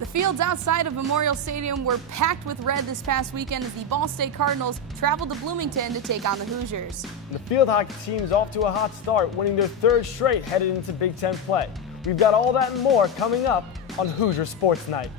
The fields outside of Memorial Stadium were packed with red this past weekend as the Ball State Cardinals traveled to Bloomington to take on the Hoosiers. The field hockey team is off to a hot start, winning their third straight headed into Big Ten play. We've got all that and more coming up on Hoosier Sports Night.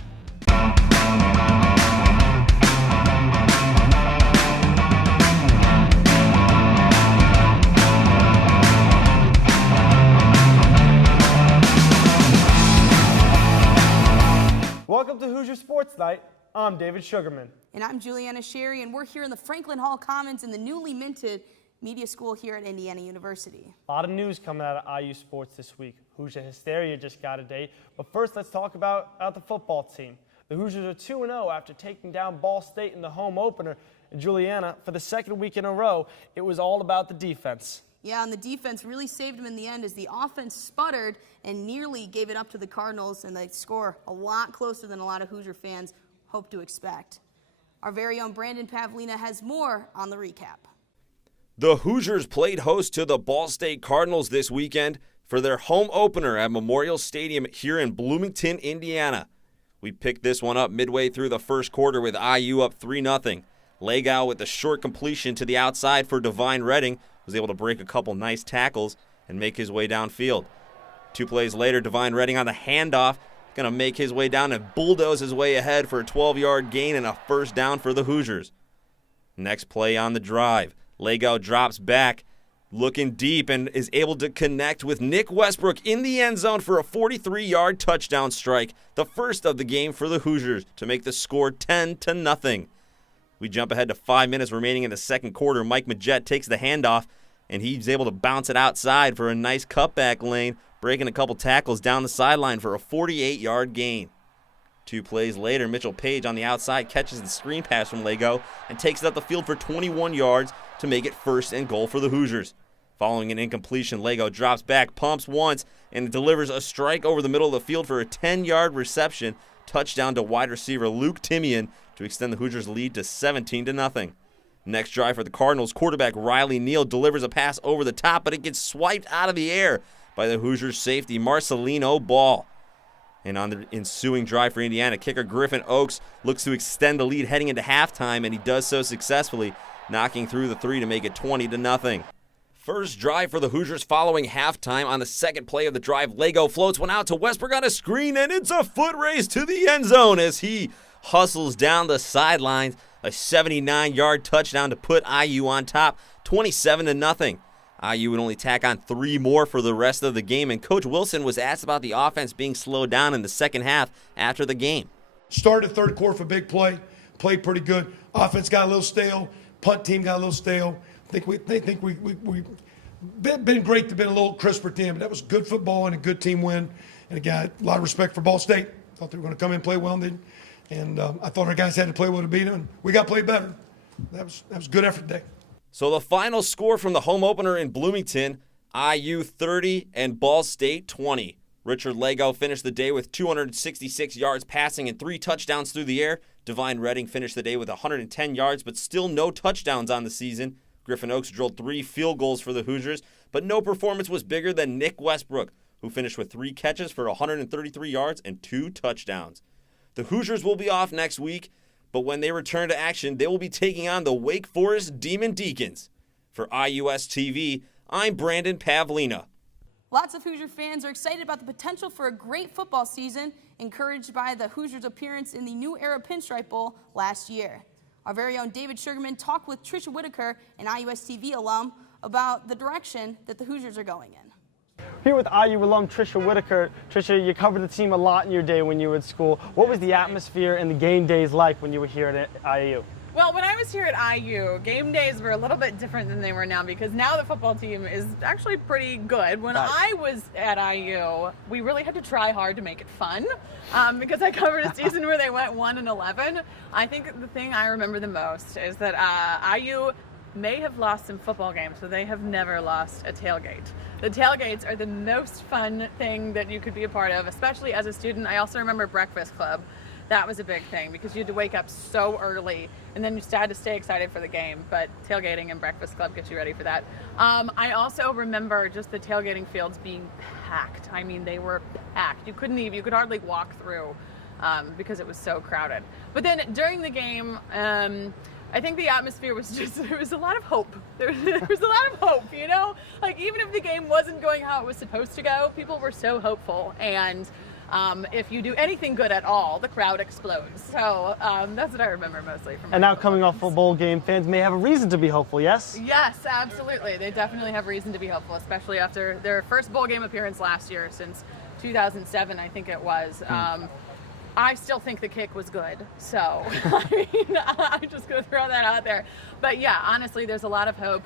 Welcome to Hoosier Sports Night. I'm David Sugarman. And I'm Juliana Sherry, and we're here in the Franklin Hall Commons in the newly minted media school here at Indiana University. A lot of news coming out of IU sports this week. Hoosier Hysteria just got a date. But first, let's talk about the football team. The Hoosiers are 2-0 after taking down Ball State in the home opener. And Juliana, for the second week in a row, it was all about the defense. Yeah, and the defense really saved them in the end as the offense sputtered and nearly gave it up to the Cardinals, and they score a lot closer than a lot of Hoosier fans hope to expect. Our very own Brandon Pavlina has more on the recap. The Hoosiers played host to the Ball State Cardinals this weekend for their home opener at Memorial Stadium here in Bloomington, Indiana. We picked this one up midway through the first quarter with IU up 3-0. Legau with the short completion to the outside for Divine Redding was able to break a couple nice tackles and make his way downfield. 2 plays later, Divine Redding on the handoff, going to make his way down and bulldoze his way ahead for a 12-yard gain and a first down for the Hoosiers. Next play on the drive, Legau drops back, looking deep, and is able to connect with Nick Westbrook in the end zone for a 43-yard touchdown strike, the first of the game for the Hoosiers to make the score 10-0. We jump ahead to 5 minutes remaining in the second quarter. Mike Majette takes the handoff, and he's able to bounce it outside for a nice cutback lane, breaking a couple tackles down the sideline for a 48-yard gain. 2 plays later, Mitchell Page on the outside catches the screen pass from Legau and takes it up the field for 21 yards to make it 1st and goal for the Hoosiers. Following an incompletion, Legau drops back, pumps once, and delivers a strike over the middle of the field for a 10-yard reception, touchdown to wide receiver Luke Timian to extend the Hoosiers' lead to 17-0. Next drive for the Cardinals, quarterback Riley Neal delivers a pass over the top, but it gets swiped out of the air by the Hoosiers' safety Marcelino Ball. And on the ensuing drive for Indiana, kicker Griffin Oakes looks to extend the lead heading into halftime, and he does so successfully, knocking through the 3 to make it 20-0. First drive for the Hoosiers following halftime. On the second play of the drive, Legau floats one out to Westbrook on a screen, and it's a foot race to the end zone as he hustles down the sidelines. A 79-yard touchdown to put IU on top, 27-0. IU would only tack on 3 more for the rest of the game, and Coach Wilson was asked about the offense being slowed down in the second half after the game. Started third quarter for big play, played pretty good. Offense got a little stale, punt team got a little stale. I think we've been great to be a little crisper team, but that was good football and a good team win. And again, a lot of respect for Ball State. Thought they were going to come in and play well, and I thought our guys had to play well to beat them, and we got played better. That was a good effort today. So the final score from the home opener in Bloomington, IU 30 and Ball State 20. Richard Legau finished the day with 266 yards passing and 3 touchdowns through the air. Divine Redding finished the day with 110 yards, but still no touchdowns on the season. Griffin Oakes drilled 3 field goals for the Hoosiers, but no performance was bigger than Nick Westbrook, who finished with 3 catches for 133 yards and 2 touchdowns. The Hoosiers will be off next week, but when they return to action, they will be taking on the Wake Forest Demon Deacons. For IUS TV, I'm Brandon Pavlina. Lots of Hoosier fans are excited about the potential for a great football season, encouraged by the Hoosiers' appearance in the New Era Pinstripe Bowl last year. Our very own David Sugarman talked with Tricia Whitaker, an IUS TV alum, about the direction that the Hoosiers are going in. Here with IU alum Tricia Whitaker. Tricia, you covered the team a lot in your day when you were at school. What was the atmosphere and the game days like when you were here at IU? Well, when I was here at IU, game days were a little bit different than they were now because now the football team is actually pretty good. When I was at IU, we really had to try hard to make it fun because I covered a season where they went 1-11. I think the thing I remember the most is that IU may have lost some football games, but they have never lost a tailgate. The tailgates are the most fun thing that you could be a part of, especially as a student. I also remember Breakfast Club. That was a big thing because you had to wake up so early and then you still had to stay excited for the game, but tailgating and Breakfast Club gets you ready for that. I also remember just the tailgating fields being packed. I mean, they were packed. You could hardly walk through. because it was so crowded. But then during the game, I think the atmosphere was just, there was a lot of hope. There was a lot of hope, you know? Like, even if the game wasn't going how it was supposed to go, people were so hopeful. And if you do anything good at all, the crowd explodes. So that's what I remember mostly from. And now coming off a bowl game, fans may have a reason to be hopeful, yes? Yes, absolutely. They definitely have reason to be hopeful, especially after their first bowl game appearance last year since 2007, I think it was. I still think the kick was good, so I mean, I'm just going to throw that out there. But yeah, honestly, there's a lot of hope,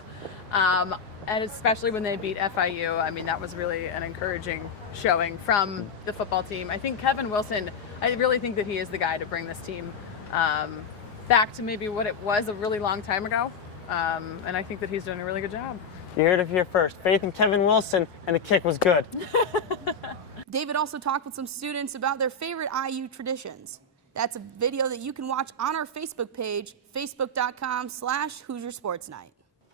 and especially when they beat FIU. I mean, that was really an encouraging showing from the football team. I think Kevin Wilson, I really think that he is the guy to bring this team back to maybe what it was a really long time ago, and I think that he's doing a really good job. You heard it here first. Faith in Kevin Wilson, and the kick was good. David also talked with some students about their favorite IU traditions. That's a video that you can watch on our Facebook page, facebook.com/Hoosier Sports Night.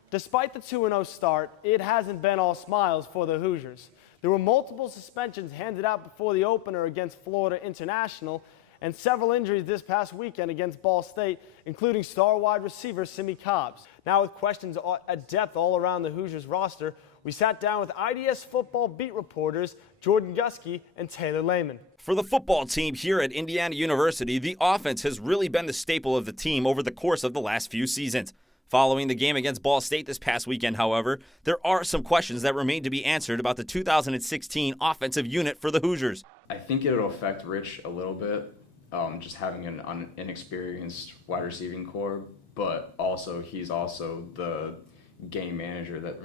Despite the 2-0 start, it hasn't been all smiles for the Hoosiers. There were multiple suspensions handed out before the opener against Florida International and several injuries this past weekend against Ball State, including star wide receiver Simi Cobbs. Now with questions at depth all around the Hoosiers roster, we sat down with IDS football beat reporters Jordan Gusky and Taylor Lehman. For the football team here at Indiana University, the offense has really been the staple of the team over the course of the last few seasons. Following the game against Ball State this past weekend, however, there are some questions that remain to be answered about the 2016 offensive unit for the Hoosiers. I think it'll affect Rich a little bit, just having an inexperienced wide receiving core, but also he's also the game manager that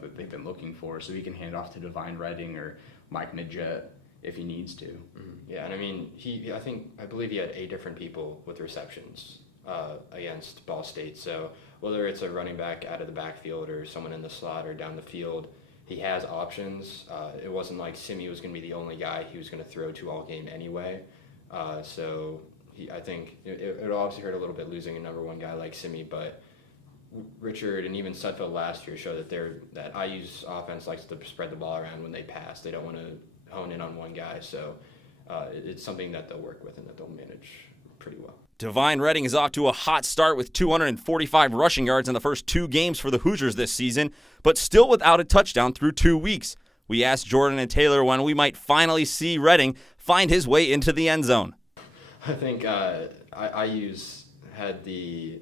that they've been looking for, so he can hand off to Divine Redding or Mike Najette if he needs to. Yeah, and I mean, I believe he had 8 different people with receptions against Ball State. So whether it's a running back out of the backfield or someone in the slot or down the field, he has options. It wasn't like Simi was going to be the only guy he was going to throw to all game anyway. So I think it obviously hurt a little bit losing a number 1 guy like Simi, but Richard and even Sudfeld last year showed that IU's offense likes to spread the ball around when they pass. They don't want to hone in on one guy, so it's something that they'll work with and that they'll manage pretty well. Divine Redding is off to a hot start with 245 rushing yards in the first 2 games for the Hoosiers this season, but still without a touchdown through 2 weeks. We asked Jordan and Taylor when we might finally see Redding find his way into the end zone. I think IU's had the,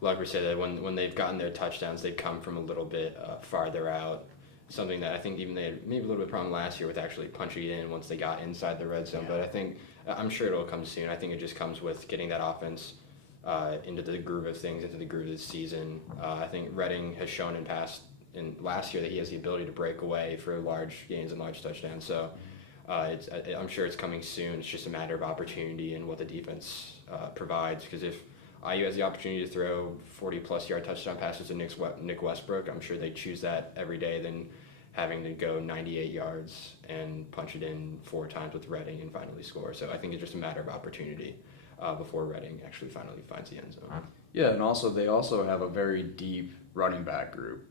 like we said, that when they've gotten their touchdowns, they've come from a little bit farther out. Something that I think even they had maybe a little bit of problem last year with actually punching it in once they got inside the red zone. Yeah. But I'm sure it'll come soon. I think it just comes with getting that offense into the groove of things, into the groove of the season. I think Redding has shown in last year that he has the ability to break away for large gains and large touchdowns. So I'm sure it's coming soon. It's just a matter of opportunity and what the defense provides. Because if IU has the opportunity to throw 40-plus yard touchdown passes to Nick Westbrook, I'm sure they choose that every day than having to go 98 yards and punch it in 4 times with Redding and finally score. So I think it's just a matter of opportunity before Redding actually finally finds the end zone. Yeah, and they also have a very deep running back group.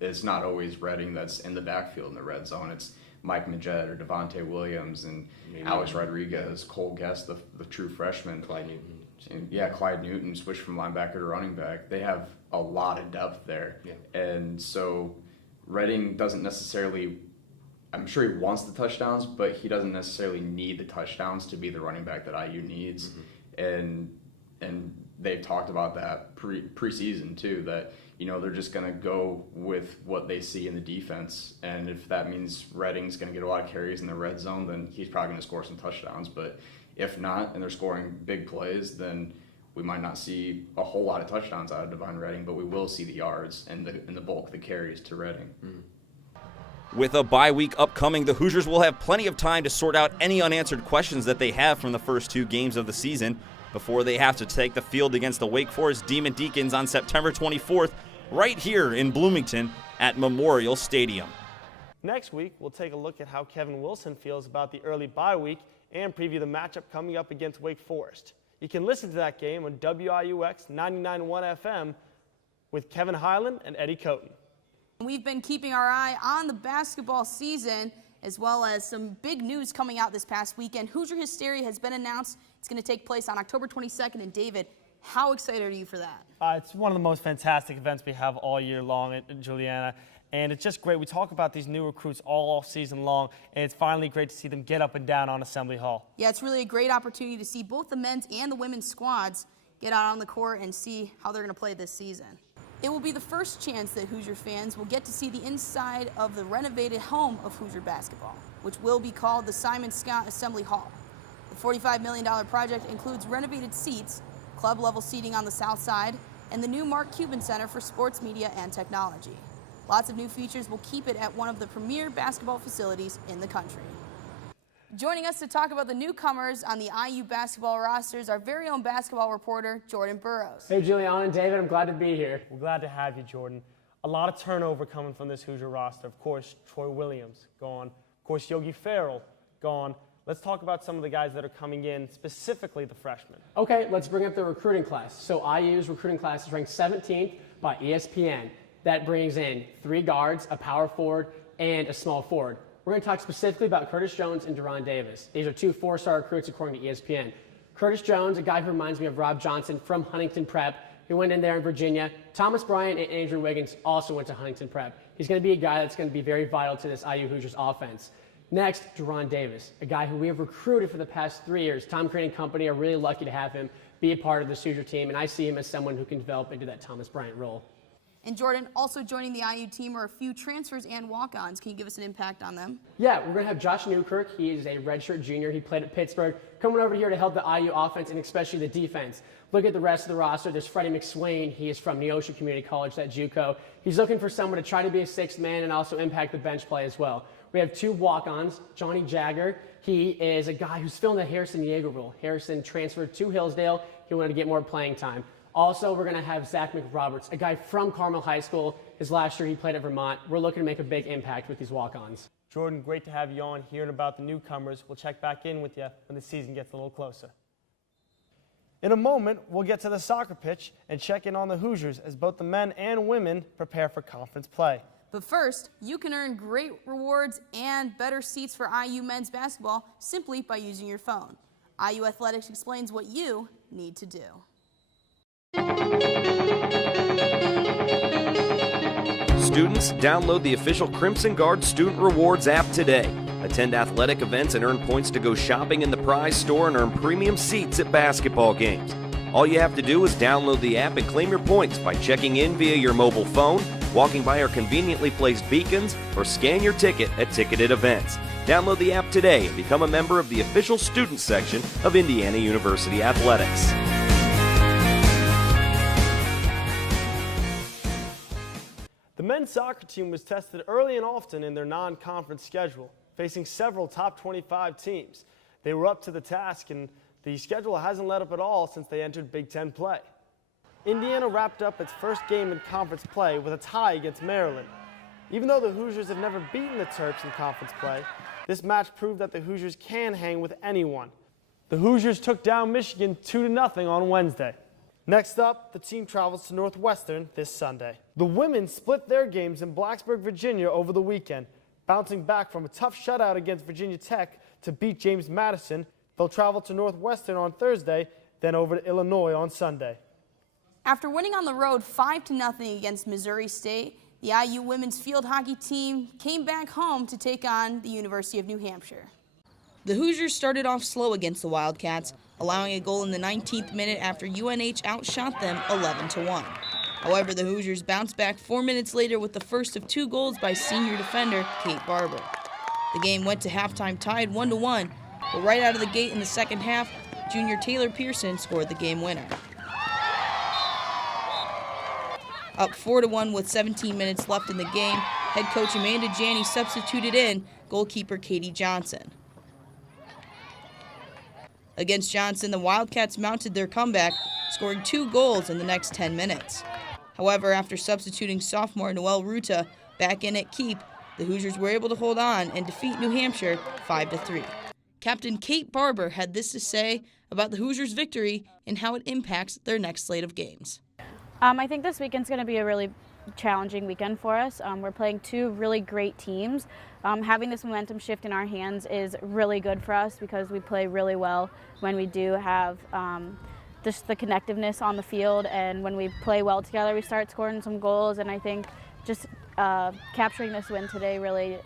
It's not always Redding that's in the backfield in the red zone. It's Mike Majette or Devontae Williams and Alex Rodriguez, Cole Guest, the true freshman. Clyde Newton. And Clyde Newton switched from linebacker to running back. They have a lot of depth there. Yeah. And so Redding doesn't necessarily, I'm sure he wants the touchdowns, but he doesn't necessarily need the touchdowns to be the running back that IU needs. Mm-hmm. And they've talked about that preseason too, that they're just going to go with what they see in the defense. And if that means Redding's going to get a lot of carries in the red zone, then he's probably going to score some touchdowns. But if not, and they're scoring big plays, then we might not see a whole lot of touchdowns out of Divine Redding, but we will see the yards and the bulk of the carries to Redding. With a bye week upcoming, the Hoosiers will have plenty of time to sort out any unanswered questions that they have from the first 2 games of the season before they have to take the field against the Wake Forest Demon Deacons on September 24th, right here in Bloomington at Memorial Stadium. Next week, we'll take a look at how Kevin Wilson feels about the early bye week and preview the matchup coming up against Wake Forest. You can listen to that game on WIUX 99.1 FM with Kevin Highland and Eddie Coten. We've been keeping our eye on the basketball season, as well as some big news coming out this past weekend. Hoosier Hysteria has been announced. It's going to take place on October 22nd. And David, how excited are you for that? It's one of the most fantastic events we have all year long in Juliana. And it's just great. We talk about these new recruits all season long, and it's finally great to see them get up and down on Assembly Hall. Yeah, it's really a great opportunity to see both the men's and the women's squads get out on the court and see how they're going to play this season. It will be the first chance that Hoosier fans will get to see the inside of the renovated home of Hoosier basketball, which will be called the Simon Scott Assembly Hall. The $45 million project includes renovated seats, club-level seating on the south side, and the new Mark Cuban Center for Sports Media and Technology. Lots of new features will keep it at one of the premier basketball facilities in the country. Joining us to talk about the newcomers on the IU basketball roster is our very own basketball reporter, Jordan Burroughs. Hey, Juliana and David, I'm glad to be here. We're glad to have you, Jordan. A lot of turnover coming from this Hoosier roster. Of course, Troy Williams, gone. Of course, Yogi Farrell, gone. Let's talk about some of the guys that are coming in, specifically the freshmen. Okay, let's bring up the recruiting class. So IU's recruiting class is ranked 17th by ESPN. That brings in 3 guards, a power forward, and a small forward. We're going to talk specifically about Curtis Jones and Deron Davis. These are 2 4-star recruits according to ESPN. Curtis Jones, a guy who reminds me of Rob Johnson from Huntington Prep, who went in there in Virginia. Thomas Bryant and Andrew Wiggins also went to Huntington Prep. He's going to be a guy that's going to be very vital to this IU Hoosiers offense. Next, Deron Davis, a guy who we have recruited for the past 3 years. Tom Crane and company are really lucky to have him be a part of the Hoosier team, and I see him as someone who can develop into that Thomas Bryant role. And Jordan, also joining the IU team are a few transfers and walk-ons. Can you give us an impact on them? Yeah, we're going to have Josh Newkirk. He is a redshirt junior. He played at Pittsburgh. Coming over here to help the IU offense and especially the defense. Look at the rest of the roster. There's Freddie McSwain. He is from Neosho Community College, that JUCO. He's looking for someone to try to be a 6th man and also impact the bench play as well. We have 2 walk-ons. Johnny Jagger. He is a guy who's filling the Harrison Diego role. Harrison transferred to Hillsdale. He wanted to get more playing time. Also, we're going to have Zach McRoberts, a guy from Carmel High School. His last year he played at Vermont. We're looking to make a big impact with these walk-ons. Jordan, great to have you on, hearing about the newcomers. We'll check back in with you when the season gets a little closer. In a moment, we'll get to the soccer pitch and check in on the Hoosiers as both the men and women prepare for conference play. But first, you can earn great rewards and better seats for IU men's basketball simply by using your phone. IU Athletics explains what you need to do. Students, download the official Crimson Guard Student Rewards app today. Attend athletic events and earn points to go shopping in the prize store and earn premium seats at basketball games. All you have to do is download the app and claim your points by checking in via your mobile phone, walking by our conveniently placed beacons, or scan your ticket at ticketed events. Download the app today and become a member of the official student section of Indiana University Athletics. The men's soccer team was tested early and often in their non-conference schedule, facing several top 25 teams. They were up to the task, and the schedule hasn't let up at all since they entered Big Ten play. Indiana wrapped up its first game in conference play with a tie against Maryland. Even though the Hoosiers have never beaten the Terps in conference play, this match proved that the Hoosiers can hang with anyone. The Hoosiers took down Michigan 2-0 on Wednesday. Next up, the team travels to Northwestern this Sunday. The women split their games in Blacksburg, Virginia over the weekend, bouncing back from a tough shutout against Virginia Tech to beat James Madison. They'll travel to Northwestern on Thursday, then over to Illinois on Sunday. After winning on the road 5-0 against Missouri State, the IU women's field hockey team came back home to take on the University of New Hampshire. The Hoosiers started off slow against the Wildcats, allowing a goal in the 19th minute after UNH outshot them 11-1. However, the Hoosiers bounced back 4 minutes later with the first of 2 goals by senior defender Kate Barber. The game went to halftime tied 1-1, but right out of the gate in the second half, junior Taylor Pearson scored the game winner. Up 4-1 with 17 minutes left in the game, head coach Amanda Janney substituted in goalkeeper Katie Johnson. Against Johnson, the Wildcats mounted their comeback, scoring 2 goals in the next 10 minutes. However, after substituting sophomore Noelle Ruta back in at keep, the Hoosiers were able to hold on and defeat New Hampshire 5-3. Captain Kate Barber had this to say about the Hoosiers' victory and how it impacts their next slate of games. I think this weekend's going to be a really challenging weekend for us. We're playing two really great teams. Having this momentum shift in our hands is really good for us because we play really well when we do have just the connectiveness on the field, and when we play well together, we start scoring some goals, and I think just capturing this win today really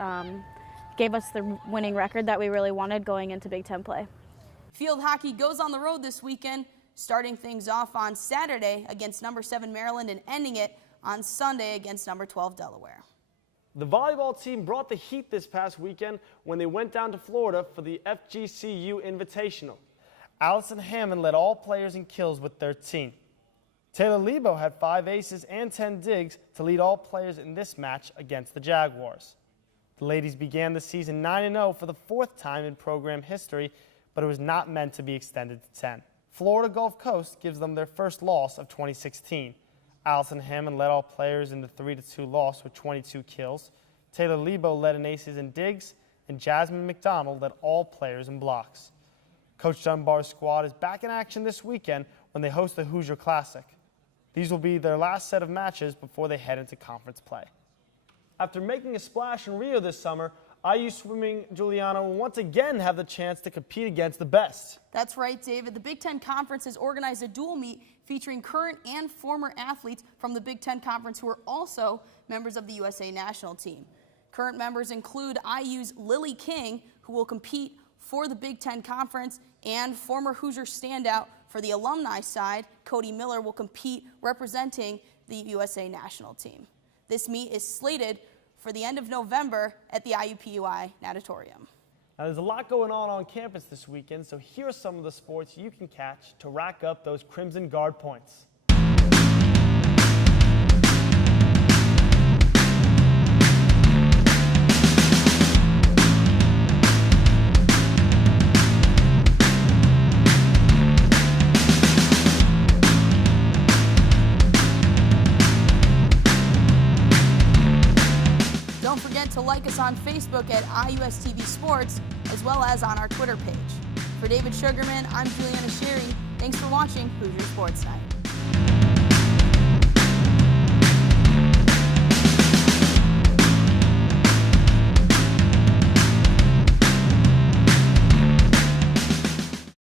gave us the winning record that we really wanted going into Big Ten play. Field hockey goes on the road this weekend, starting things off on Saturday against number 7 Maryland and ending it on Sunday against number 12 Delaware. The volleyball team brought the heat this past weekend when they went down to Florida for the FGCU Invitational. Allison Hammond led all players in kills with 13. Taylor Lebo had 5 aces and 10 digs to lead all players in this match against the Jaguars. The ladies began the season 9-0 for the 4th time in program history, but it was not meant to be extended to 10. Florida Gulf Coast gives them their first loss of 2016. Allison Hammond led all players in the 3-2 loss with 22 kills. Taylor Lebo led in aces and digs, and Jasmine McDonald led all players in blocks. Coach Dunbar's squad is back in action this weekend when they host the Hoosier Classic. These will be their last set of matches before they head into conference play. After making a splash in Rio this summer, IU Swimming Juliana will once again have the chance to compete against the best. That's right, David. The Big Ten Conference has organized a dual meet featuring current and former athletes from the Big Ten Conference who are also members of the USA national team. Current members include IU's Lily King, who will compete for the Big Ten Conference, and former Hoosier standout for the alumni side, Cody Miller, will compete representing the USA national team. This meet is slated for the end of November at the IUPUI Natatorium. Now, there's a lot going on campus this weekend, so here are some of the sports you can catch to rack up those Crimson Guard points. Don't forget to like us on Facebook at IUSTV Sports, as well as on our Twitter page. For David Sugarman, I'm Juliana Sherry. Thanks for watching Hoosier Sports Night.